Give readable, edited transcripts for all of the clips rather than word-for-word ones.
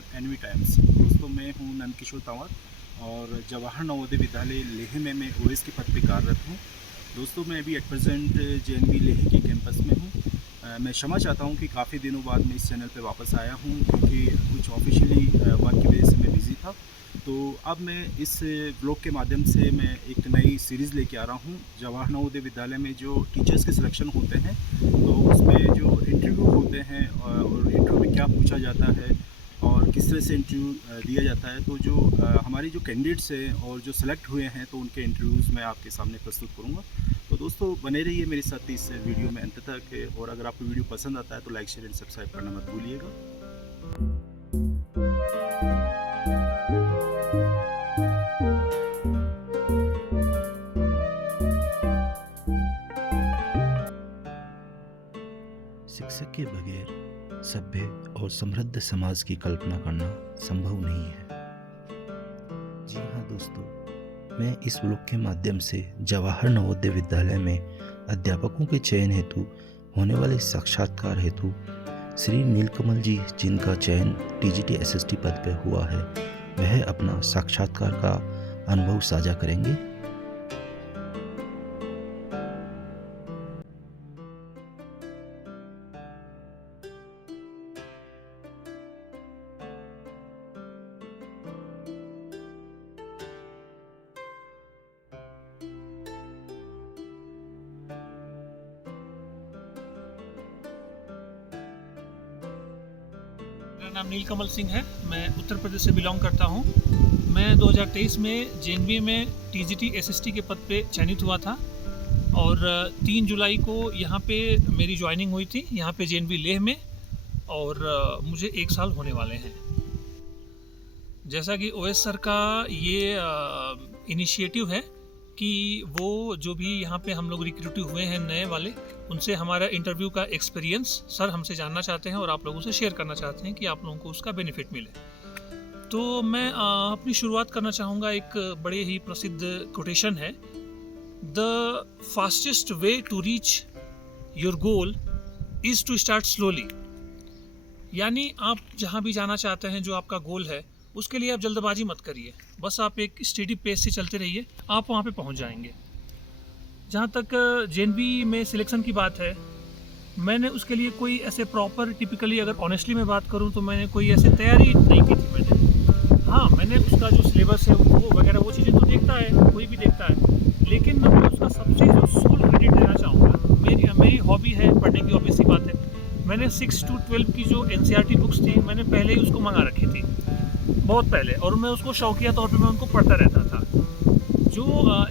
Channel N V times. दोस्तों, मैं हूं नंद किशोर तंवर और जवाहर नवोदय विद्यालय लेह में मैं ओएस के पद पर कार्यरत हूं। दोस्तों, मैं अभी एट प्रेजेंट जेएनवी लेह के कैंपस में हूं। मैं क्षमा चाहता हूं कि काफ़ी दिनों बाद मैं इस चैनल पर वापस आया हूं, क्योंकि कुछ ऑफिशियली वर्क की वजह से मैं बिज़ी था। तो अब मैं इस ब्लॉग के माध्यम से मैं एक नई सीरीज़ लेके आ रहा हूँ। जवाहर नवोदय विद्यालय में जो टीचर्स के सिलेक्शन होते हैं, तो उसमें जो इंटरव्यू होते हैं और इंटरव्यू में क्या पूछा जाता है और किस तरह से इंटरव्यू दिया जाता है, तो जो हमारी जो कैंडिडेट्स हैं और जो सेलेक्ट हुए हैं, तो उनके इंटरव्यूज़ मैं आपके सामने प्रस्तुत करूँगा। तो दोस्तों, बने रहिए मेरे साथ इस वीडियो में अंत तक, और अगर आपको वीडियो पसंद आता है तो लाइक शेयर एंड सब्सक्राइब करना मत भूलिएगा। शिक्षक के बगैर सभ्य और समृद्ध समाज की कल्पना करना संभव नहीं है। जी हाँ दोस्तों, मैं इस ब्लॉग के माध्यम से जवाहर नवोदय विद्यालय में अध्यापकों के चयन हेतु होने वाले साक्षात्कार हेतु श्री नीलकमल जी, जिनका चयन टीजीटी एसएसटी पद पर हुआ है, वह अपना साक्षात्कार का अनुभव साझा करेंगे। मेरा नाम नीलकमल सिंह है। मैं उत्तर प्रदेश से बिलोंग करता हूँ। मैं 2023 में जेएनवी में टीजीटी एसएसटी के पद पे चयनित हुआ था और 3 जुलाई को यहाँ पे मेरी ज्वाइनिंग हुई थी, यहाँ पे जेएनवी लेह में, और मुझे 1 साल होने वाले हैं। जैसा कि ओएस सर का ये इनिशिएटिव है कि वो जो भी यहाँ पे हम लोग रिक्रूट हुए हैं नए वाले, उनसे हमारा इंटरव्यू का एक्सपीरियंस सर हमसे जानना चाहते हैं और आप लोगों से शेयर करना चाहते हैं कि आप लोगों को उसका बेनिफिट मिले। तो मैं अपनी शुरुआत करना चाहूँगा। एक बड़े ही प्रसिद्ध कोटेशन है, the fastest way to reach your goal is to start slowly. यानी आप जहाँ भी जाना चाहते हैं, जो आपका गोल है, उसके लिए आप जल्दबाजी मत करिए, बस आप एक स्टेडी पेस से चलते रहिए, आप वहाँ पे पहुँच जाएंगे। जहाँ तक जेएनवी में सिलेक्शन की बात है, मैंने उसके लिए कोई ऐसे प्रॉपर टिपिकली, अगर ऑनेस्टली मैं बात करूँ तो मैंने कोई ऐसे तैयारी नहीं की थी मैंने। हाँ, मैंने उसका जो सिलेबस है वो वगैरह वो चीज़ें तो देखता है, कोई भी देखता है, लेकिन मैं उसका सबसे जो सोल क्रेडिट देना चाहूँगा। मेरी हॉबी है पढ़ने की, ऑब्वियस सी बात है। मैंने 6 to 12 की जो एनसीईआरटी बुक्स थी, मैंने पहले ही उसको मंगा रखी थी, बहुत पहले, और मैं उसको शौकिया तौर पे मैं उनको पढ़ता रहता था। जो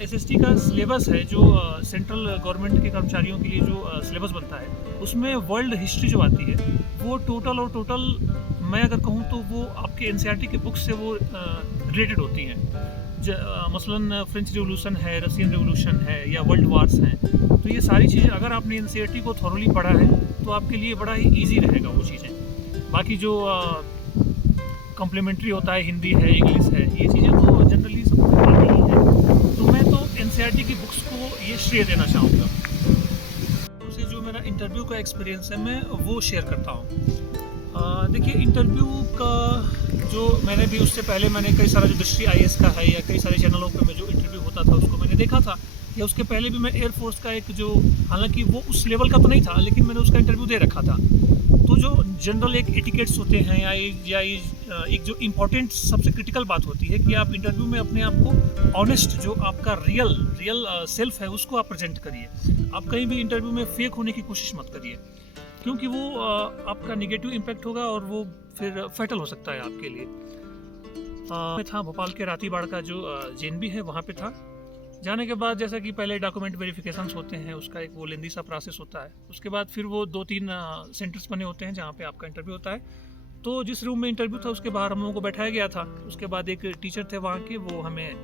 एसएसटी का सिलेबस है, जो सेंट्रल गवर्नमेंट के कर्मचारियों के लिए जो सिलेबस बनता है, उसमें वर्ल्ड हिस्ट्री जो आती है, वो टोटल मैं अगर कहूँ तो वो आपके एनसीईआरटी के बुक्स से वो रिलेटेड होती हैं। मसलन फ्रेंच रिवोल्यूशन है, रशियन रिवोल्यूशन है, या वर्ल्ड वार्स हैं। तो ये सारी चीज़ें अगर आपने एनसीईआरटी को थॉरली पढ़ा है तो आपके लिए बड़ा ही ईजी रहेगा वो चीज़ें। बाकी जो कॉम्प्लीमेंट्री होता है, हिंदी है, इंग्लिश है, ये चीज़ें तो जनरली सबको आती ही है। तो मैं तो एनसीईआरटी की बुक्स को ये श्रेय देना चाहूँगा। उसे जो मेरा इंटरव्यू का एक्सपीरियंस है, मैं वो शेयर करता हूँ। देखिए, इंटरव्यू का जो मैंने भी उससे पहले मैंने कई सारा जो दृष्टि आईएएस का है या कई सारे चैनलों पे में जो इंटरव्यू होता था उसको मैंने देखा था, या उसके पहले भी मैं एयरफोर्स का एक जो, हालांकि वो उस लेवल का तो नहीं था, लेकिन मैंने उसका इंटरव्यू दे रखा था। तो जो जनरल एक एटिकेट्स होते हैं, या एक जो इम्पोर्टेंट सबसे क्रिटिकल बात होती है कि आप इंटरव्यू में अपने आप को ऑनेस्ट, जो आपका रियल सेल्फ है, उसको आप प्रेजेंट करिए। आप कहीं भी इंटरव्यू में फेक होने की कोशिश मत करिए, क्योंकि वो आपका निगेटिव इम्पैक्ट होगा और वो फिर फैटल हो सकता है आपके लिए। मैं था भोपाल के रातीबाड़ का जो जेएनवी है, वहाँ पे था। जाने के बाद जैसा कि पहले डॉक्यूमेंट वेरिफिकेशंस होते हैं, उसका एक वो लेंदी सा प्रोसेस होता है। उसके बाद फिर वो 2-3 सेंटर्स बने होते हैं जहाँ पे आपका इंटरव्यू होता है। तो जिस रूम में इंटरव्यू था, उसके बाहर हम लोगों को बैठाया गया था। उसके बाद एक टीचर थे वहाँ के, वो हमें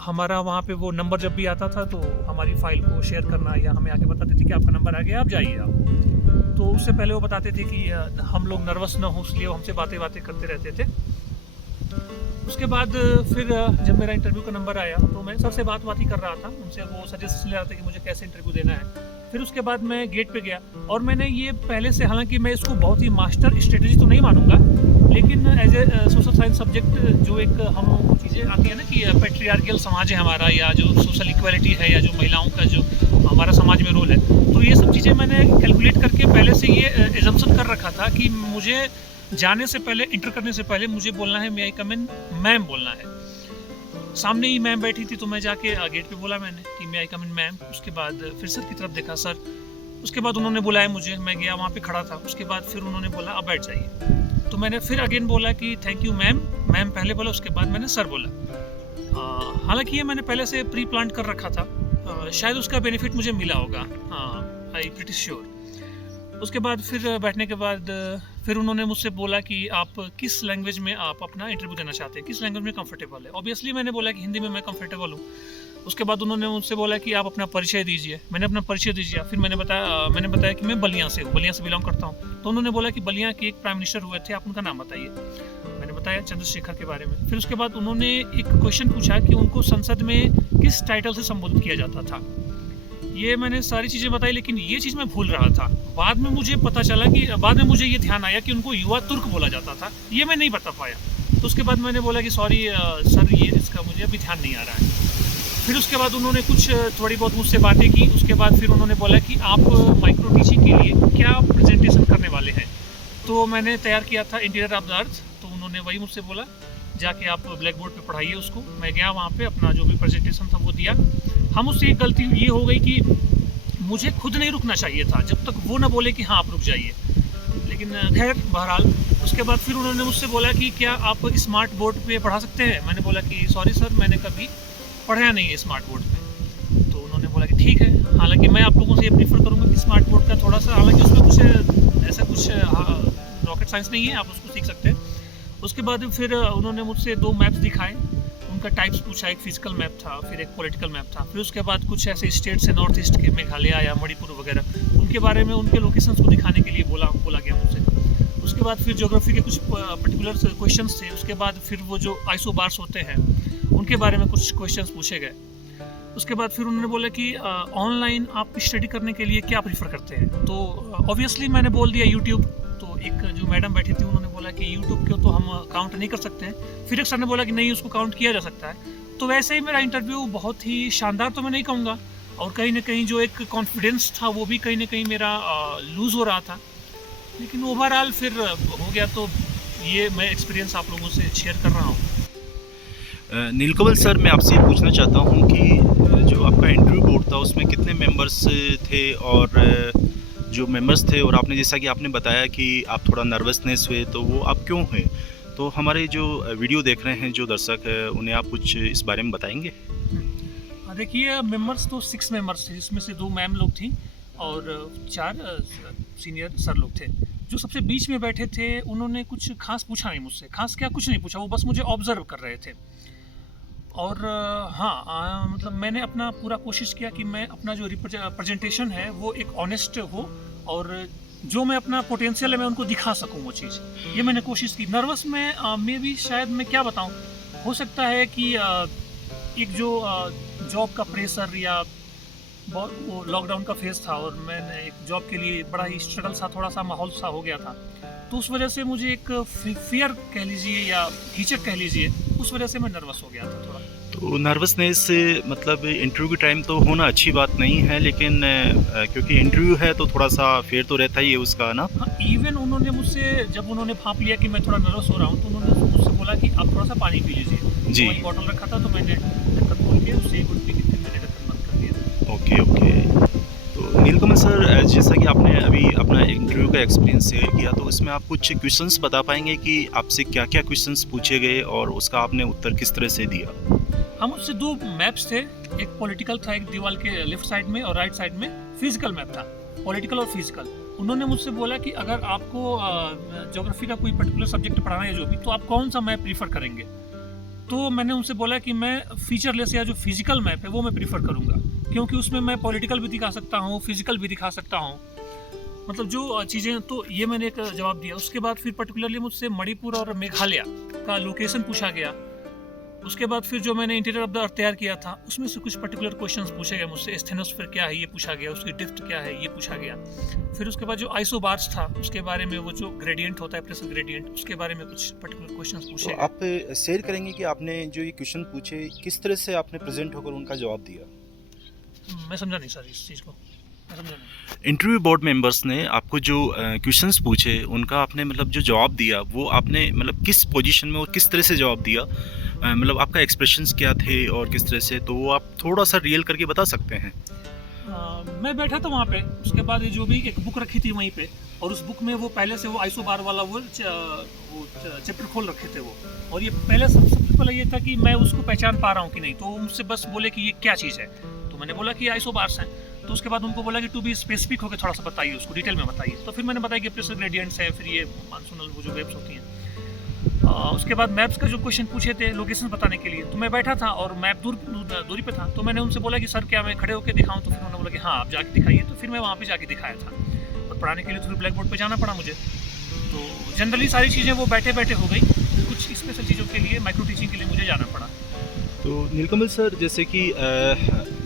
हमारा वहाँ पे वो नंबर जब भी आता था तो हमारी फाइल को शेयर करना, या हमें आके बताते थे कि आपका नंबर आ गया, आप जाइए आप। तो उससे पहले वो बताते थे कि हम लोग नर्वस ना हो, इसलिए वो हमसे बातें करते रहते थे। उसके बाद फिर जब मेरा इंटरव्यू का नंबर आया तो मैं सबसे बात ही कर रहा था, उनसे वो सजेशन ले रहा था कि मुझे कैसे इंटरव्यू देना है। फिर उसके बाद मैं गेट पे गया और मैंने ये पहले से, हालांकि मैं इसको बहुत ही मास्टर स्ट्रेटजी तो नहीं मानूंगा, लेकिन as a social science subject जो एक हम चीज़ें आती है ना कि पेट्रियार्कियल समाज है हमारा, या जो सोशल इक्वालिटी है, या जो महिलाओं का जो हमारा समाज में रोल है, तो ये सब चीज़ें मैंने कैलकुलेट करके पहले से ये एजम्पशन कर रखा था कि मुझे जाने से पहले, इंटर करने से पहले मुझे बोलना है मे आई कम इन मैम बोलना है। सामने ही मैम बैठी थी तो मैं जाके गेट पे बोला मैंने कि मे आई कम इन मैम। उसके बाद फिर सर की तरफ देखा, सर। उसके बाद उन्होंने बुलाया मुझे, मैं गया, वहाँ पे खड़ा था। उसके बाद फिर उन्होंने बोला अब बैठ जाइए, तो मैंने फिर अगेन बोला कि थैंक यू मैम। मैम पहले बोला, उसके बाद मैंने सर बोला। हालांकि ये मैंने पहले से प्री प्लान कर रखा था, शायद उसका बेनिफिट मुझे मिला होगा, आई प्रिटी श्योर। उसके बाद फिर बैठने के बाद फिर उन्होंने मुझसे बोला कि आप किस लैंग्वेज में आप अपना इंटरव्यू देना चाहते हैं, किस लैंग्वेज में कंफर्टेबल है। ऑब्वियसली मैंने बोला कि हिंदी में मैं कंफर्टेबल हूँ। उसके बाद उन्होंने मुझसे बोला कि आप अपना परिचय दीजिए। मैंने अपना परिचय दीजिए, फिर मैंने बताया कि मैं बलिया से हूँ, बलिया से बिलोंग करता हूँ। तो उन्होंने बोला कि बलिया के एक प्राइम मिनिस्टर हुए थे, आप उनका नाम बताइए। मैंने बताया चंद्रशेखर के बारे में। फिर उसके बाद उन्होंने एक क्वेश्चन पूछा कि उनको संसद में किस टाइटल से संबोधित किया जाता था। ये मैंने सारी चीज़ें बताई, लेकिन ये चीज़ मैं भूल रहा था। बाद में मुझे पता चला कि बाद में मुझे ये ध्यान आया कि उनको युवा तुर्क बोला जाता था, ये मैं नहीं बता पाया। तो उसके बाद मैंने बोला कि सॉरी सर, ये इसका मुझे अभी ध्यान नहीं आ रहा है। फिर उसके बाद उन्होंने कुछ थोड़ी बहुत मुझसे बातें की। उसके बाद फिर उन्होंने बोला कि आप माइक्रो टीचिंग के लिए क्या प्रेजेंटेशन करने वाले हैं। तो मैंने तैयार किया था इंटीरियर ऑफ द अर्थ, तो उन्होंने वही मुझसे बोला जाके आप ब्लैक बोर्ड पे पढ़ाइए उसको। मैं गया वहाँ पे, अपना जो भी प्रेजेंटेशन था वो दिया। हम उससे एक गलती ये हो गई कि मुझे खुद नहीं रुकना चाहिए था जब तक वो ना बोले कि हाँ आप रुक जाइए, लेकिन खैर बहरहाल। उसके बाद फिर उन्होंने मुझसे बोला कि क्या आप स्मार्ट बोर्ड पे पढ़ा सकते हैं। मैंने बोला कि सॉरी सर, मैंने कभी पढ़ाया नहीं है स्मार्ट बोर्ड पे। तो उन्होंने बोला कि ठीक है। हालांकि मैं आप लोगों से ये प्रीफर करूँगा कि स्मार्ट बोर्ड का थोड़ा सा, हालांकि उसमें कुछ ऐसा कुछ रॉकेट साइंस नहीं है, आप उसको सीख सकते हैं। उसके बाद फिर उन्होंने मुझसे 2 मैप्स दिखाए, उनका टाइप्स पूछा। एक फिजिकल मैप था, फिर एक पॉलिटिकल मैप था। फिर उसके बाद कुछ ऐसे स्टेट्स है नॉर्थ ईस्ट के, मेघालय या मणिपुर वगैरह, उनके बारे में, उनके लोकेशंस को दिखाने के लिए बोला गया मुझसे। उसके बाद फिर ज्योग्राफी के कुछ पर्टिकुलर क्वेश्चंस थे। उसके बाद फिर वो जो आइसोबार्स होते हैं उनके बारे में कुछ क्वेश्चंस पूछे गए। उसके बाद फिर उन्होंने बोला कि ऑनलाइन आप स्टडी करने के लिए क्या प्रीफर करते हैं। तो ऑब्वियसली मैंने बोल दिया यूट्यूब। तो एक जो मैडम बैठी थी उन्होंने बोला कि यूट्यूब को तो हम काउंट नहीं कर सकते हैं। फिर एक सर ने बोला कि नहीं, उसको काउंट किया जा सकता है। तो वैसे ही मेरा इंटरव्यू बहुत ही शानदार तो मैं नहीं कहूँगा, और कहीं ना कहीं जो एक कॉन्फिडेंस था वो भी कहीं ना कहीं मेरा लूज़ हो रहा था, लेकिन ओवरऑल फिर हो गया। तो ये मैं एक्सपीरियंस आप लोगों से शेयर कर रहा हूँ। नीलकमल सर, मैं आपसे ये पूछना चाहता हूँ कि जो आपका इंटरव्यू बोर्ड था उसमें कितने मेंबर्स थे, और जो मेंबर्स थे, और आपने जैसा कि आपने बताया कि आप थोड़ा नर्वसनेस हुए, तो वो आप क्यों हुए? तो हमारे जो वीडियो देख रहे हैं जो दर्शक है, उन्हें आप कुछ इस बारे में बताएंगे? देखिए, मेंबर्स तो 6 मेंबर्स थे, जिसमें से 2 मैम लोग थी और 4 सीनियर सर लोग थे। जो सबसे बीच में बैठे थे उन्होंने कुछ खास पूछा नहीं मुझसे, खास क्या कुछ नहीं पूछा, वो बस मुझे ऑब्जर्व कर रहे थे। और हाँ, मतलब मैंने अपना पूरा कोशिश किया कि मैं अपना जो प्रेजेंटेशन है वो एक ऑनेस्ट हो, और जो मैं अपना पोटेंशियल है मैं उनको दिखा सकूं वो चीज़, ये मैंने कोशिश की। नर्वस में भी शायद मैं क्या बताऊं, हो सकता है कि एक जो जॉब का प्रेशर, या बहुत वो लॉकडाउन का फेज़ था और मैंने एक जॉब के लिए बड़ा ही स्ट्रगल सा, थोड़ा सा माहौल सा हो गया था, तो उस वजह से मुझे एक फियर कह लीजिए या हिचक कह लीजिए, उस वजह से मैं नर्वस हो गया था थोड़ा। तो नर्वसनेस मतलब इंटरव्यू के टाइम तो होना अच्छी बात नहीं है, लेकिन क्योंकि इंटरव्यू है तो थोड़ा सा फेयर तो रहता ही है उसका ना। हाँ, इवन उन्होंने मुझसे, जब उन्होंने भांप लिया कि मैं थोड़ा नर्वस हो रहा हूँ, तो उन्होंने मुझसे बोला कि आप थोड़ा सा पानी पी लीजिए। जी। तो वही बॉटल रखा था, तो मैंने ढक्कन खोल के उससे एक घुट पी के फिर मैंने ढक्कन बंद कर दिया। ओके। तो नीलकमल सर, जैसा कि आपने अभी अपना इंटरव्यू का एक्सपीरियंस शेयर किया, तो इसमें आप कुछ क्वेश्चंस बता पाएंगे कि आपसे क्या क्या क्वेश्चंस पूछे गए और उसका आपने उत्तर किस तरह से दिया? हम उससे 2 मैप्स थे, एक पॉलिटिकल था, एक दीवार के लेफ्ट साइड में, और राइट साइड में फिजिकल मैप था, पॉलिटिकल और फिजिकल। उन्होंने मुझसे बोला कि अगर आपको ज्योग्राफी का कोई पर्टिकुलर सब्जेक्ट पढ़ाना है जो भी, तो आप कौन सा मैप प्रीफर करेंगे। तो मैंने उनसे बोला कि मैं फीचरलेस या जो फिजिकल मैप है वो मैं प्रीफर करूँगा, क्योंकि उसमें मैं पॉलिटिकल भी दिखा सकता हूँ, फिजिकल भी दिखा सकता हूँ, मतलब जो चीज़ें। तो ये मैंने एक जवाब दिया। उसके बाद फिर पर्टिकुलरली मुझसे मणिपुर और मेघालय का लोकेशन पूछा गया। उसके बाद फिर जो मैंने इंटीरियर ऑफ द अर्थ तैयार किया था उसमें से कुछ पर्टिकुलर क्वेश्चंस पूछे गए मुझसे। स्टेनोस्फीयर क्या है ये पूछा गया, उसकी ड्रिफ्ट क्या है ये पूछा गया। फिर उसके बाद जो आइसोबार्स था उसके बारे में, वो जो ग्रेडियंट होता है प्रेशर ग्रेडियंट, उसके बारे में कुछ पर्टिकुलर क्वेश्चंस तो पूछे आप शेयर करेंगे कि आपने जो ये क्वेश्चन पूछे किस तरह से आपने प्रेजेंट होकर उनका जवाब दिया? गए। मैं समझा नहीं सर इस चीज़ को, मैं समझा नहीं। इंटरव्यू बोर्ड मेंबर्स ने आपको जो क्वेश्चंस पूछे उनका आपने मतलब जो जवाब दिया वो आपने मतलब किस पोजीशन में और किस तरह से जवाब दिया, मतलब आपका एक्सप्रेशंस क्या थे और किस तरह से, तो वो आप थोड़ा सा रियल करके बता सकते हैं? मैं बैठा था वहाँ पे, उसके बाद ये जो भी एक बुक रखी थी वहीं पे, और उस बुक में वो पहले से वो आइसोबार वाला वो चैप्टर खोल रखे थे वो। और ये पहले सबसे पहले ये था कि मैं उसको पहचान पा रहा हूँ कि नहीं, तो वो मुझसे बस बोले कि ये क्या चीज़ है, तो मैंने बोला कि आइसोबार्स हैं। तो उसके बाद उनको बोला कि टू बी स्पेसिफिक होकर थोड़ा सा बताइए, उसको डिटेल में बताइए। तो फिर मैंने बताया कि प्रेशर ग्रेडियंट्स है, फिर ये मानसूनल वो जो वेव्स होती हैं। उसके बाद मैप्स का जो क्वेश्चन पूछे थे लोकेशन बताने के लिए, तो मैं बैठा था और मैप दूरी पे था, तो मैंने उनसे बोला कि सर क्या मैं खड़े होकर दिखाऊं, तो फिर उन्होंने बोला कि हाँ आप जाके दिखाइए। तो फिर मैं वहाँ पे जाके दिखाया था, और पढ़ाने के लिए तो फिर ब्लैक बोर्ड पे जाना पड़ा मुझे। तो जनरली सारी चीज़ें वो बैठे बैठे हो गई, कुछ स्पेशल चीज़ों के लिए माइक्रो टीचिंग के लिए मुझे जाना पड़ा। तो नीलकमल सर, जैसे कि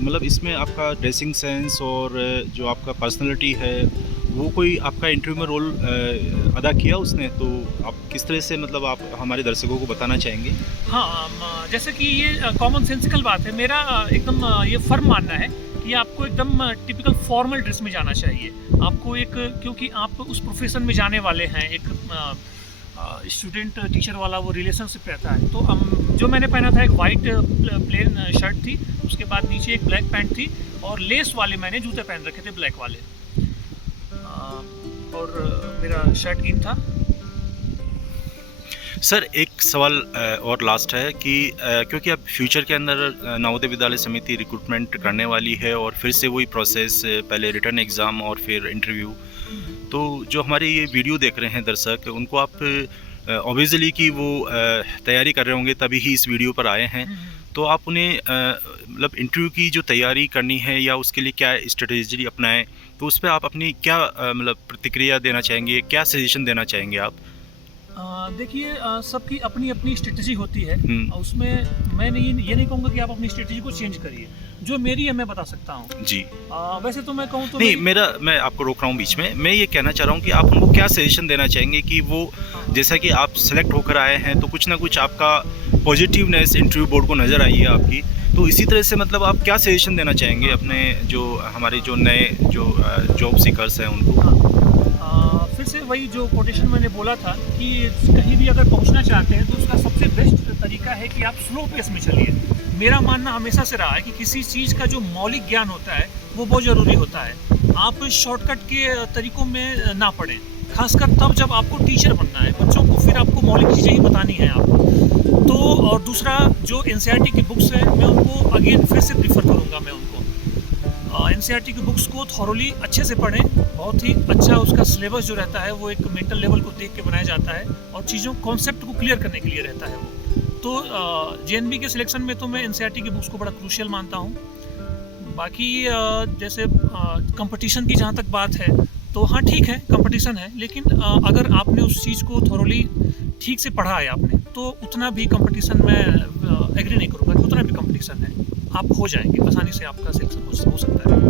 मतलब इसमें आपका ड्रेसिंग सेंस और जो आपका पर्सनालिटी है वो कोई आपका इंटरव्यू में रोल अदा किया उसने, तो आप किस तरह से मतलब आप हमारे दर्शकों को बताना चाहेंगे? हाँ, जैसे कि ये कॉमन सेंसिकल बात है, मेरा एकदम ये फर्म मानना है कि आपको एकदम टिपिकल फॉर्मल ड्रेस में जाना चाहिए। आपको एक, क्योंकि आप उस प्रोफेशन में जाने वाले हैं, एक स्टूडेंट टीचर वाला वो रिलेशनशिप रहता है। तो जो मैंने पहना था एक वाइट प्लेन शर्ट थी, उसके बाद नीचे एक ब्लैक पैंट थी, और लेस वाले मैंने जूते पहन रखे थे ब्लैक वाले, और मेरा शर्ट इन था। सर एक सवाल और लास्ट है कि क्योंकि अब फ्यूचर के अंदर नवोदय विद्यालय समिति रिक्रूटमेंट करने वाली है और फिर से वही प्रोसेस, पहले रिटर्न एग्ज़ाम और फिर इंटरव्यू, तो जो हमारे ये वीडियो देख रहे हैं दर्शक, उनको आप ऑब्वियसली कि वो तैयारी कर रहे होंगे तभी ही इस वीडियो पर आए हैं, तो आप उन्हें मतलब इंटरव्यू की जो तैयारी करनी है या उसके लिए क्या स्ट्रेटेजी अपनाएं, तो उस पर आप अपनी क्या मतलब प्रतिक्रिया देना चाहेंगे, क्या सजेशन देना चाहेंगे आप? देखिए, सबकी अपनी अपनी स्ट्रेटजी होती है, उसमें मैं ये नहीं कहूँगा कि आप अपनी स्ट्रेटजी को चेंज करिए। जो मेरी है मैं बता सकता हूँ जी। वैसे तो मैं कहूँ तो नहीं, मैं आपको रोक रहा हूँ बीच में, मैं ये कहना चाह रहा हूँ कि आप उनको क्या सजेशन देना चाहेंगे कि वो, जैसा कि आप सेलेक्ट होकर आए हैं तो कुछ ना कुछ आपका पॉजिटिवनेस इंटरव्यू बोर्ड को नज़र आई है आपकी, तो इसी तरह से मतलब आप क्या सजेशन देना चाहेंगे अपने जो हमारे जो नए जो जॉब सीकर्स हैं उनको? फिर से वही जो कोटेशन मैंने बोला था कि कहीं भी अगर पहुंचना चाहते हैं तो उसका सबसे बेस्ट तरीका है कि आप स्लो पेस में चलिए। मेरा मानना हमेशा से रहा है कि किसी चीज़ का जो मौलिक ज्ञान होता है वो बहुत ज़रूरी होता है। आप शॉर्टकट के तरीकों में ना पड़ें, खासकर तब जब आपको टीचर बनना है। बच्चों को फिर आपको मौलिक चीज़ें ही बतानी है आपको। तो और दूसरा, जो एनसीईआरटी की बुक्स हैं मैं उनको अगेन फिर से प्रीफर करूँगा, मैं उनको एनसीईआरटी की बुक्स को थॉरोली अच्छे से पढ़ें। बहुत ही अच्छा उसका सिलेबस जो रहता है वो एक मेंटल लेवल को देख के बनाया जाता है, और चीज़ों कॉन्सेप्ट को क्लियर करने के लिए रहता है वो। तो जेएनवी के सिलेक्शन में तो मैं एनसीईआरटी की बुक्स को बड़ा क्रूशियल मानता हूँ। बाकी जैसे कंपटीशन की जहाँ तक बात है, तो हाँ ठीक है, कंपटीशन है, लेकिन अगर आपने उस चीज़ को थॉरोली ठीक से पढ़ा है आपने, तो उतना भी कंपटीशन में एग्री नहीं करूँगा कि उतना भी कंपटीशन है, आप हो जाएंगे आसानी से, आपका सिलेक्शन हो सकता है।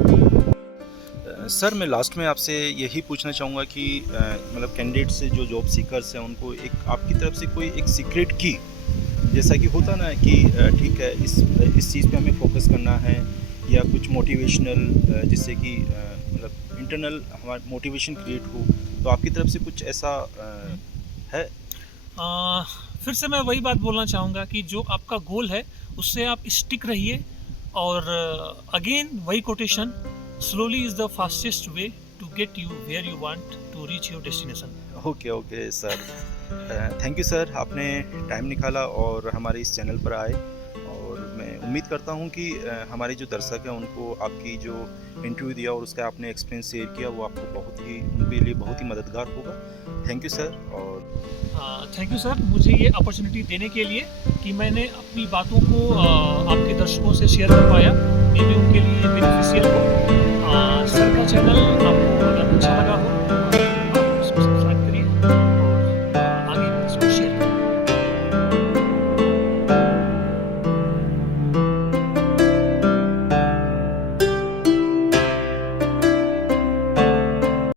सर मैं लास्ट में आपसे यही पूछना चाहूँगा कि मतलब कैंडिडेट्स से जो जॉब सीकर्स हैं उनको एक आपकी तरफ से कोई एक सीक्रेट की, जैसा कि होता ना कि ठीक है इस चीज़ पे हमें फोकस करना है, या कुछ मोटिवेशनल जिससे कि मतलब इंटरनल हमारा मोटिवेशन क्रिएट हो, तो आपकी तरफ से कुछ ऐसा है? फिर से मैं वही बात बोलना चाहूँगा कि जो आपका गोल है उससे आप स्टिक रहिए, और अगेन वही quotation, slowly is the fastest way to get you where you want to reach your destination. Okay sir, thank you sir, आपने टाइम निकाला और हमारे इस चैनल पर आए, और मैं उम्मीद करता हूँ कि हमारे जो दर्शक हैं उनको आपकी जो इंटरव्यू दिया और उसका आपने एक्सपीरियंस शेयर किया वो आपको बहुत ही, उनके लिए बहुत ही मददगार होगा। Thank you sir. और थैंक यू सर, मुझे ये अपॉर्चुनिटी देने के लिए कि मैंने अपनी बातों को आपके दर्शकों से शेयर कर पाया, मे बी उनके लिए बेनिफिशियल हो। सर का चैनल आपको अगर अच्छा लगा हो